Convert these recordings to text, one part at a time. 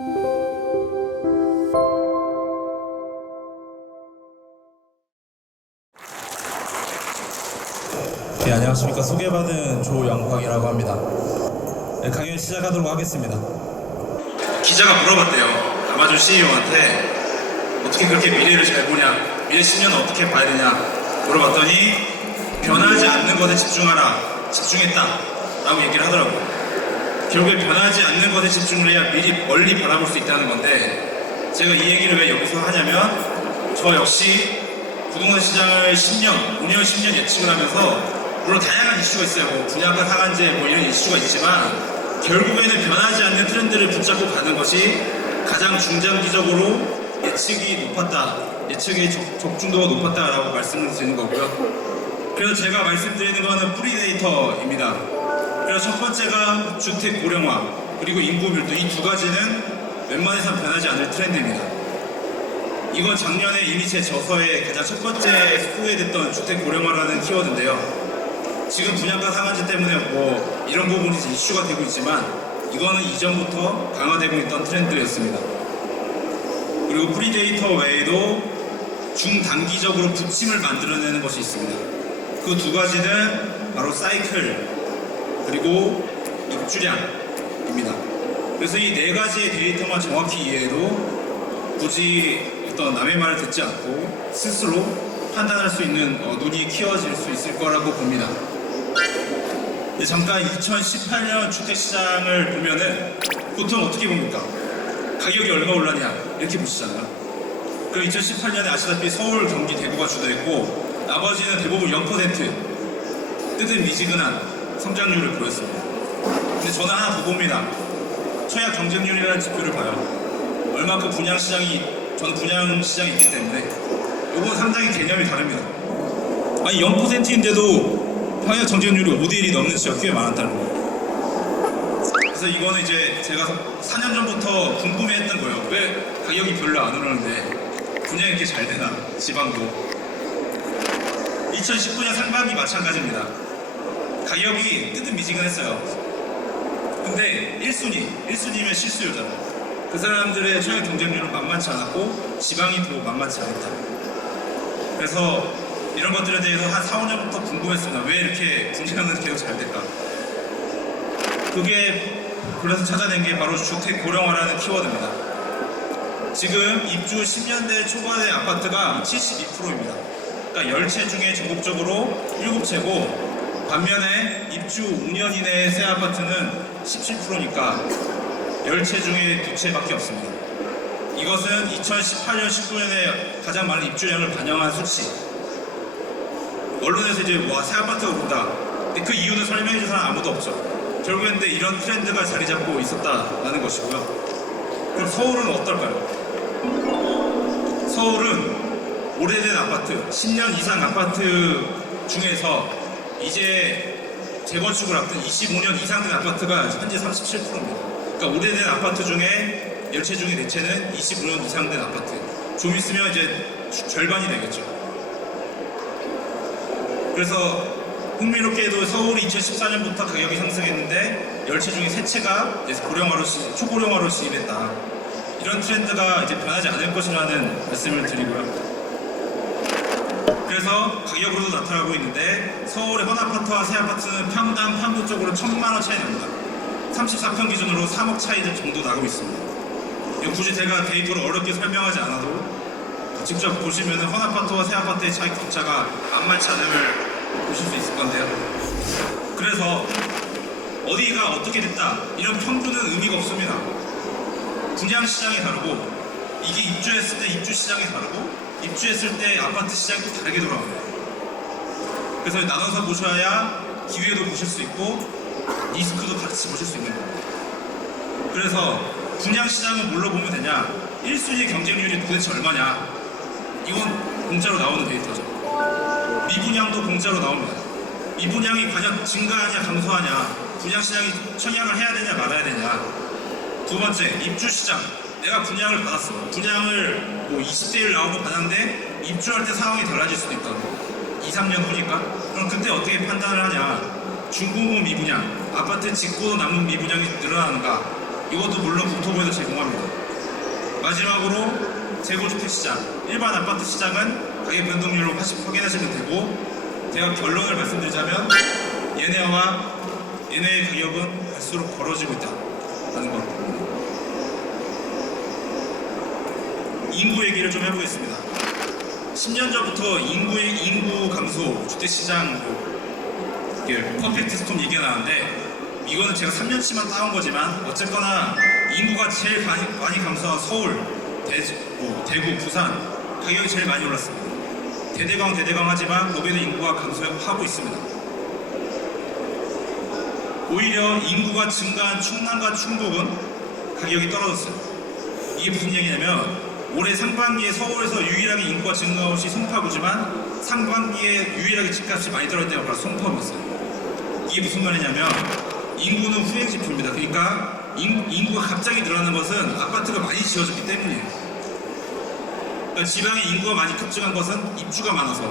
네, 안녕하십니까. 소개받은 조영광이라고 합니다. 네, 강연 시작하도록 하겠습니다. 기자가 물어봤대요. 아마존 CEO한테 어떻게 그렇게 미래를 잘 보냐, 미래 10년은 어떻게 봐야 되냐 물어봤더니 변하지 않는 것에 집중하라, 집중했다 라고 얘기를 하더라고요. 결국에 변하지 않는 것에 집중을 해야 미리 멀리 바라볼 수 있다는 건데, 제가 이 얘기를 왜 여기서 하냐면, 저 역시 부동산 시장을 10년, 5년, 10년 예측을 하면서, 물론 다양한 이슈가 있어요. 뭐 분양가 상한제 뭐 이런 이슈가 있지만, 결국에는 변하지 않는 트렌드를 붙잡고 가는 것이 가장 중장기적으로 예측이 높았다, 예측의 적중도가 높았다라고 말씀을 드리는 거고요. 그래서 제가 말씀드리는 거는 프리데이터입니다. 그래서 첫 번째가 주택 고령화, 그리고 인구 밀도, 이 두 가지는 웬만해선 변하지 않을 트렌드입니다. 이건 작년에 이미 제 저서의 가장 첫 번째 소개됐던 주택 고령화라는 키워드인데요. 지금 분양가 상한제 때문에 뭐 이런 부분이 이슈가 되고 있지만, 이거는 이전부터 강화되고 있던 트렌드였습니다. 그리고 프리데이터 외에도 중단기적으로 부침을 만들어내는 것이 있습니다. 그 두 가지는 바로 사이클 그리고 입주량입니다. 그래서 이 네 가지의 데이터만 정확히 이해해도 굳이 어떤 남의 말을 듣지 않고 스스로 판단할 수 있는 눈이 키워질 수 있을 거라고 봅니다. 잠깐 2018년 주택시장을 보면은 보통 어떻게 봅니까? 가격이 얼마 올랐냐 이렇게 보시잖아요. 그리고 2018년에 아시다시피 서울, 경기, 대구가 주도했고, 나머지는 대부분 0% 뜨뜻미지근한 성장률을 보였습니다. 근데 저는 하나 더 봅니다. 청약 경쟁률이라는 지표를 봐요. 얼마큼 저는 분양시장이 있기 때문에 이건 상당히 개념이 다릅니다. 아니 0%인데도 청약 경쟁률이 5대1이 넘는 지역이 꽤 많았다는 거예요. 그래서 이거는 이제 제가 4년 전부터 궁금해했던 거예요. 왜 가격이 별로 안 오르는데 분양이 이렇게 잘 되나, 지방도. 2019년 상반기 마찬가지입니다. 가격이 뜨뜻미지근했어요. 근데 1순위면 실수요잖아요. 그 사람들의 청약 경쟁률은 만만치 않았고 지방이 더 만만치 않았다. 그래서 이런 것들에 대해서 한 4, 5년부터 궁금했습니다. 왜 이렇게 분양은 계속 잘 될까? 그래서 찾아낸 게 바로 주택 고령화라는 키워드입니다. 지금 입주 10년대 초반의 아파트가 72%입니다. 그러니까 10채 중에 전국적으로 7채고, 반면에 입주 5년 이내의 새 아파트는 17%니까 10채 중에 2채밖에 없습니다. 이것은 2018년, 19년에 가장 많은 입주량을 반영한 수치. 언론에서 이제 새 아파트가 온다. 근데 그 이유는 설명해줄 사람 아무도 없죠. 결국엔 근데 이런 트렌드가 자리 잡고 있었다라는 것이고요. 그럼 서울은 어떨까요? 서울은 오래된 아파트, 10년 이상 아파트 중에서 이제 재건축을 앞둔 25년 이상 된 아파트가 현재 37%입니다. 그러니까 오래된 아파트 중에 10채 중에 4채는 25년 이상 된 아파트. 좀 있으면 이제 절반이 되겠죠. 그래서 흥미롭게도 서울이 2014년부터 가격이 상승했는데 10채 중에 3채가 초고령화로 진입했다. 이런 트렌드가 이제 변하지 않을 것이라는 말씀을 드리고요. 그래서 가격으로도 나타나고 있는데, 서울의 헌아파트와 새아파트는 평당 평균적으로 1,000만원 차이 납니다. 34평 기준으로 3억 차이들 정도 나고 있습니다. 이거 굳이 제가 데이터를 어렵게 설명하지 않아도 직접 보시면 헌아파트와 새아파트의 차이 격차가 만만치 않음을 보실 수 있을 건데요. 그래서 어디가 어떻게 됐다, 이런 평균은 의미가 없습니다. 분양시장이 다르고, 이게 입주했을 때 입주시장이 다르고, 입주했을 때 아파트 시장이 또 다르게 돌아옵니다. 그래서 나눠서 보셔야 기회도 보실 수 있고 리스크도 같이 보실 수 있는 겁니다. 그래서 분양시장은 뭘로 보면 되냐, 1순위 경쟁률이 도대체 얼마냐, 이건 공짜로 나오는 데이터죠. 미분양도 공짜로 나옵니다. 미분양이 과연 증가하냐 감소하냐, 분양시장이 청약을 해야 되냐 말아야 되냐. 두 번째, 입주시장. 내가 분양을 받았어. 분양을 20대1 나오고 받았는데 입주할 때 상황이 달라질 수도 있다. 2, 3년 후니까. 그럼 그때 어떻게 판단을 하냐. 중고모 미분양, 아파트 짓고 남은 미분양이 늘어나는가, 이것도 물론 국토부에서 제공합니다. 마지막으로 재고주택시장, 일반 아파트 시장은 가격 변동률로 확인하시면 되고, 제가 결론을 말씀드리자면 얘네의 가격은 갈수록 벌어지고 있다라는 겁니다. 인구 얘기를 좀 해보겠습니다. 10년 전부터 인구 감소, 주택시장 퍼펙트 스톰 얘기가 나왔는데, 이거는 제가 3년치만 따온 거지만 어쨌거나 인구가 제일 많이 감소한 서울, 대구, 부산 가격이 제일 많이 올랐습니다. 대대광 하지만 거기도 인구가 감소하고 있습니다. 오히려 인구가 증가한 충남과 충북은 가격이 떨어졌어요. 이게 무슨 얘기냐면 올해 상반기에 서울에서 유일하게 인구가 증가한 곳이 송파구지만 상반기에 유일하게 집값이 많이 떨어질 때가 바로 송파구였어요. 이게 무슨 말이냐면 인구는 후행지표입니다. 그러니까 인구가 갑자기 늘어나는 것은 아파트가 많이 지어졌기 때문이에요. 그러니까 지방의 인구가 많이 급증한 것은 입주가 많아서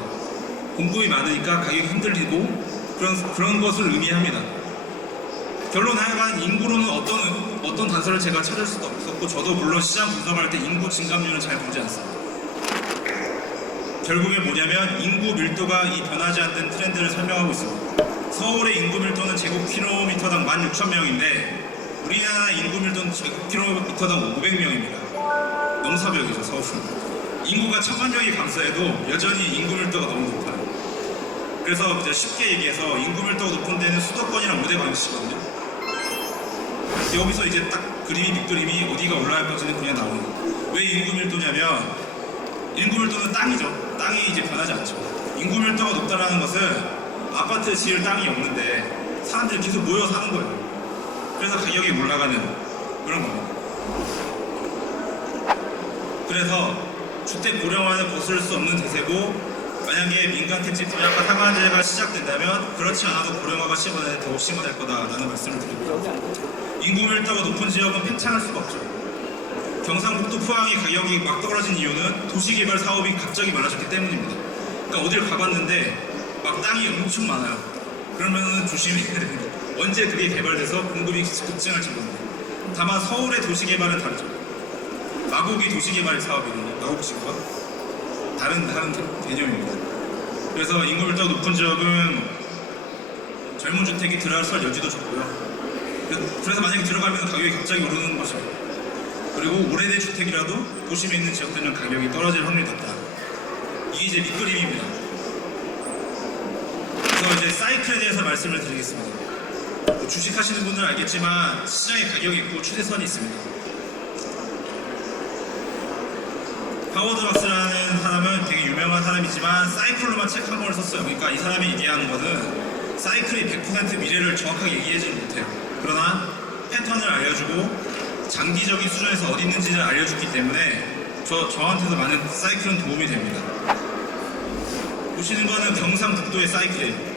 공급이 많으니까 가격이 흔들리고 그런 것을 의미합니다. 결론 하여간 인구로는 어떤 단서를 제가 찾을 수도 없었고, 저도 물론 시장 분석할 때 인구 증감률은 잘 보지 않습니다. 결국에 뭐냐면 인구 밀도가 이 변하지 않는 트렌드를 설명하고 있습니다. 서울의 인구 밀도는 제곱킬로미터당 16,000명인데 우리나라 인구 밀도는 제곱킬로미터당 500명입니다. 넘사벽이죠, 서울은. 인구가 1000만 명이 감소해도 여전히 인구 밀도가 너무 높아요. 그래서 쉽게 얘기해서 인구 밀도가 높은 데는 수도권이랑 우대 관시거든요. 여기서 이제 딱 밑그림이 어디가 올라갈 건지는 그냥 나오는 거예요. 왜 인구 밀도냐면 인구 밀도는 땅이죠. 땅이 이제 변하지 않죠. 인구 밀도가 높다는 것은 아파트 지을 땅이 없는데 사람들이 계속 모여 사는 거예요. 그래서 가격이 올라가는 그런 겁니다. 그래서 주택 고령화는 거스를 수 없는 대세고, 만약에 민간 택지 분양가 상한제가 시작된다면 그렇지 않아도 고령화가 심화될 더욱 심화될 거다라는 말씀을 드립니다. 인구 밀도가 높은 지역은 팽창할 수가 없죠. 경상북도 포항의 가격이 막 떨어진 이유는 도시개발 사업이 갑자기 많아졌기 때문입니다. 그러니까 어딜 가봤는데 막 땅이 엄청 많아요. 그러면은 조심해야 됩니다. 언제 그게 개발돼서 공급이 급증할지 모릅니다. 다만 서울의 도시개발은 다르죠. 마곡이 도시개발 사업이거든요. 마곡시가 다른 개념입니다. 그래서 인구 밀도가 높은 지역은 젊은 주택이 들어설 여지도 좋고요. 그래서 만약에 들어가면 가격이 갑자기 오르는 것입니다. 그리고 오래된 주택이라도 도심에 있는 지역들은 가격이 떨어질 확률이 높다. 이게 이제 밑그림입니다. 그래서 이제 사이클에 대해서 말씀을 드리겠습니다. 주식하시는 분들은 알겠지만 시장에 가격이 있고 추세선이 있습니다. 하워드 박스라는 사람은 되게 유명한 사람이지만 사이클로만 책 한 권을 썼어요. 그러니까 이 사람이 얘기하는 거는 사이클이 100% 미래를 정확하게 얘기해주지 못해요. 그러나 패턴을 알려주고 장기적인 수준에서 어디 있는지를 알려주기 때문에 저한테도 많은 사이클은 도움이 됩니다. 보시는 거는 경상북도의 사이클이에요.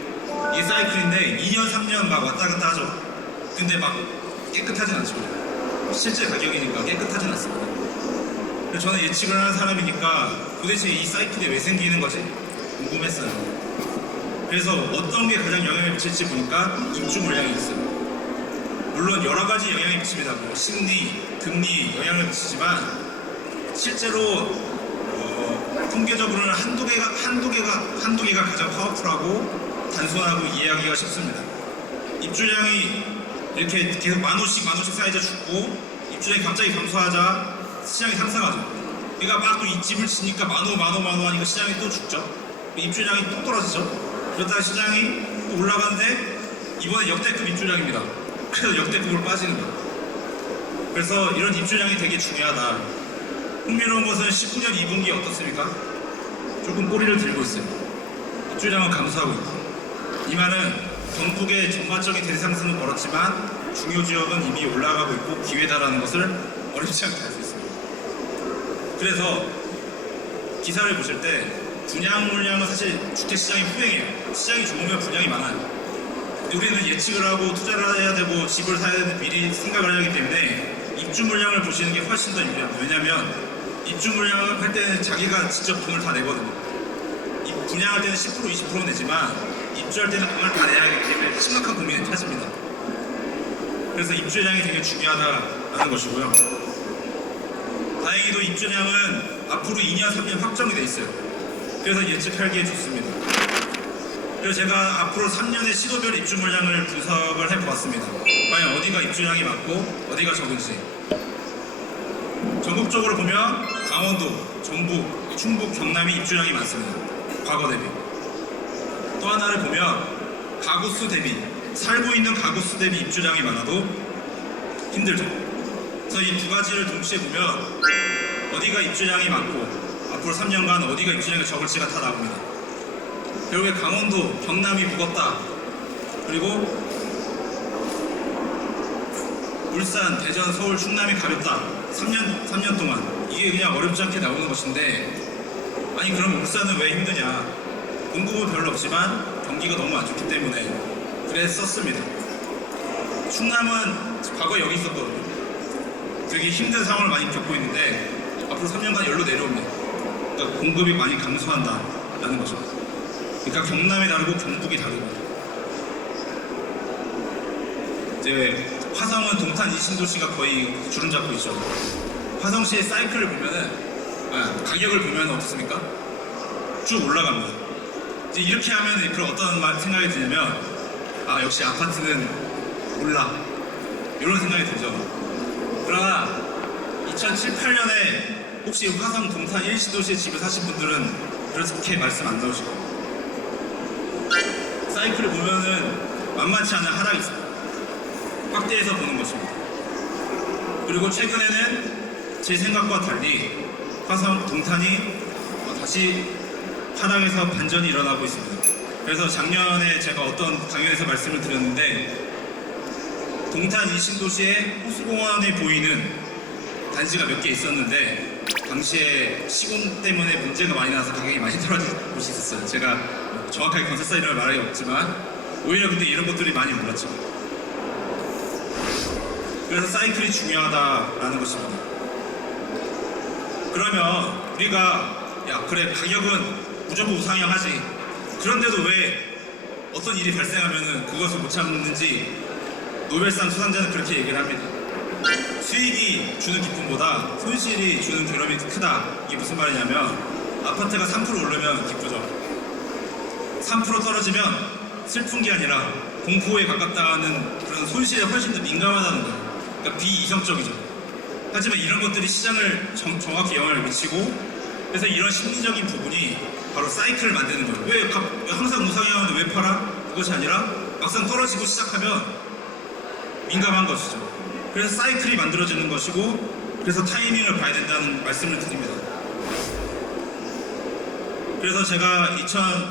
이 사이클인데 2년 3년 막 왔다 갔다 하죠. 근데 막 깨끗하진 않죠. 실제 가격이니까 깨끗하진 않습니다. 저는 예측을 하는 사람이니까 도대체 이 사이클이 왜 생기는 거지? 궁금했어요. 그래서 어떤 게 가장 영향을 미칠지 보니까 입주 물량이 있어요. 물론 여러 가지 영향이 미칩니다. 뭐 심리, 금리 영향을 미치지만 실제로 통계적으로는 한두 개가 가장 파워풀하고 단순하고 이해하기가 쉽습니다. 입주량이 이렇게 계속 만 호씩 쌓여져 죽고 입주량이 갑자기 감소하자 시장이 상승하죠. 그러니까 막 또 이 집을 지니까 만 호 하니까 시장이 또 죽죠. 입주량이 또 떨어지죠. 그러다가 시장이 또 올라가는데 이번에 역대급 입주량입니다. 그래서 역대급으로 빠지는 거예요. 그래서 이런 입주량이 되게 중요하다. 흥미로운 것은 19년 2분기 어떻습니까? 조금 꼬리를 들고 있어요. 입주량은 감소하고 있고, 이 말은 경북의 전반적인 대상승은 멀었지만 중요 지역은 이미 올라가고 있고 기회다라는 것을 어렵지 않게 알 수 있습니다. 그래서 기사를 보실 때 분양 물량은 사실 주택시장이 후행해요. 시장이 좋으면 분양이 많아요. 우리는 예측을 하고 투자를 해야 되고 집을 사야 되는 미리 생각을 해야 하기 때문에 입주 물량을 보시는 게 훨씬 더 유리합니다. 왜냐하면 입주 물량을 할 때는 자기가 직접 돈을 다 내거든요. 분양할 때는 10% 20% 내지만 입주할 때는 돈을 다 내야 하기 때문에 심각한 고민을 찾습니다. 그래서 입주량이 되게 중요하다. 있다라는 것이고요. 다행히도 입주량은 앞으로 2년, 3년 확정이 돼 있어요. 그래서 예측하기에 좋습니다. 그래서 제가 앞으로 3년의 시도별 입주 물량을 분석을 해보았습니다. 과연 어디가 입주량이 많고 어디가 적은지. 전국적으로 보면 강원도, 전북, 충북, 경남이 입주량이 많습니다. 과거 대비. 또 하나를 보면 가구 수 대비, 살고 있는 가구 수 대비 입주량이 많아도 힘들죠. 그래서 이 두 가지를 동시에 보면 어디가 입주량이 많고 앞으로 3년간 어디가 입주량이 적을지가 다 나옵니다. 결국에 강원도, 경남이 무겁다. 그리고 울산, 대전, 서울, 충남이 가볍다. 3년 동안. 이게 그냥 어렵지 않게 나오는 것인데, 아니 그럼 울산은 왜 힘드냐? 공급은 별로 없지만 경기가 너무 안 좋기 때문에 그래서 썼습니다. 충남은 과거에 여기 있었거든요. 되게 힘든 상황을 많이 겪고 있는데 앞으로 3년간 열로 내려옵니다. 그러니까 공급이 많이 감소한다라는 거죠. 그러니까 경남이 다르고 경북이 다르고. 이제 화성은 동탄 이신도시가 거의 주름 잡고 있죠. 화성시의 사이클을 보면은 가격을 보면 어떻습니까? 쭉 올라갑니다. 이제 이렇게 하면 그런 어떤 생각이 드냐면 역시 아파트는 올라 이런 생각이 들죠. 그러나 2007, 8년에 혹시 화성 동탄 1시도시에 집을 사신 분들은 그렇게 말씀 안 나오실 거예요. 사이클을 보면은 만만치 않은 하락이 있습니다. 확대해서 보는 것입니다. 그리고 최근에는 제 생각과 달리 화성 동탄이 다시 하락에서 반전이 일어나고 있습니다. 그래서 작년에 제가 어떤 강연에서 말씀을 드렸는데 동탄 이신도시에 호수공원에 보이는 단지가 몇 개 있었는데 당시에 시공 때문에 문제가 많이 나서 가격이 많이 떨어진 곳이 있었어요. 제가 정확하게 건설사 이름을 말할 리 없지만 오히려 근데 이런 것들이 많이 올랐죠. 그래서 사이클이 중요하다라는 것입니다. 그러면 우리가 그래 가격은 무조건 우상향하지. 그런데도 왜 어떤 일이 발생하면은 그것을 못 참는지 노벨상 수상자는 그렇게 얘기를 합니다. 수익이 주는 기쁨보다 손실이 주는 괴로움이 크다. 이게 무슨 말이냐면 아파트가 3% 오르면 기쁘죠. 3% 떨어지면 슬픈 게 아니라 공포에 가깝다는 그런 손실에 훨씬 더 민감하다는 거예요. 그러니까 비이성적이죠. 하지만 이런 것들이 시장을 정확히 영향을 미치고 그래서 이런 심리적인 부분이 바로 사이클을 만드는 거예요. 왜 항상 우상향하는데 왜 팔아? 그것이 아니라 막상 떨어지고 시작하면 민감한 것이죠. 그래서 사이클이 만들어지는 것이고 그래서 타이밍을 봐야 된다는 말씀을 드립니다. 그래서 제가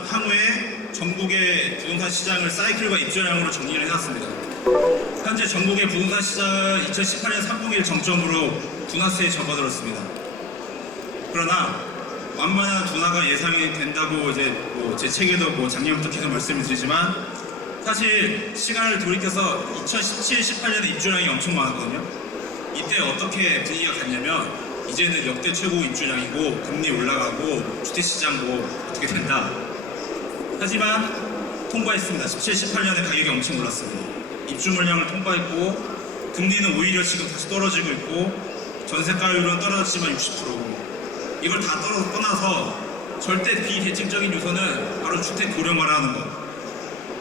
향후에 전국의 부동산 시장을 사이클과 입주량으로 정리를 해놨습니다. 현재 전국의 부동산 시장 2018년 3분기를 정점으로 둔화세에 접어들었습니다. 그러나 완만한 둔화가 예상이 된다고 이제 제 책에도 작년부터 계속 말씀을 드리지만 사실 시간을 돌이켜서 2017, 18년에 입주량이 엄청 많았거든요. 이때 어떻게 분위기가 갔냐면 이제는 역대 최고 입주량이고 금리 올라가고 주택시장 어떻게 된다. 하지만 통과했습니다. 17, 18년에 가격이 엄청 올랐습니다. 입주 물량을 통과했고 금리는 오히려 지금 다시 떨어지고 있고 전세가율은 떨어졌지만 60%고 이걸 다 떠나서 절대 비대칭적인 요소는 바로 주택 고령화라는 것.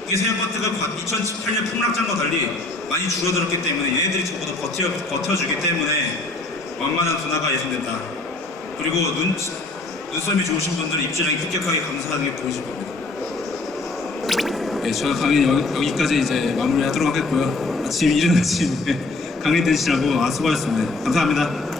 이게 새 아파트가 2018년 폭락장과 달리 많이 줄어들었기 때문에 얘네들이 저보다 버텨주기 때문에 완만한 둔화가 예상된다. 그리고 눈썹이 좋으신 분들은 입주량이 급격하게 감소하는 게 보이실 겁니다. 네, 저는 강의 여기까지 이제 마무리하도록 하겠고요. 이른 아침에 강의 들으시라고 수고하셨습니다. 감사합니다.